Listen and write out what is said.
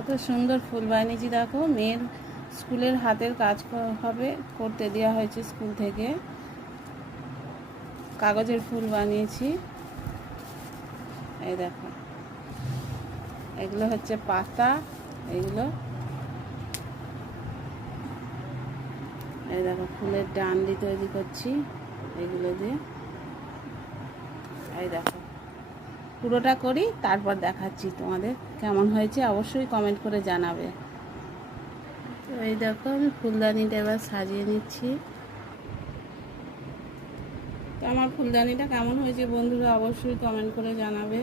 কত সুন্দর ফুল বানিয়েছি দেখো। মেয়ের স্কুলের হাতের কাজ হবে, করতে দেওয়া হয়েছে স্কুল থেকে। কাগজের ফুল বানিয়েছি, এই দেখো। এগুলো হচ্ছে পাতা, এগুলো এই দেখো ফুলের ডান্ডি তৈরি করছি এগুলো দিয়ে। এই দেখো পুরোটা করি, তারপর দেখাচ্ছি তোমাদের কেমন হয়েছে, অবশ্যই কমেন্ট করে জানাবে। তো এই দেখো আমি ফুলদানিটা এবার সাজিয়ে নিচ্ছি। তো আমার ফুলদানিটা কেমন হয়েছে বন্ধুরা অবশ্যই কমেন্ট করে জানাবে।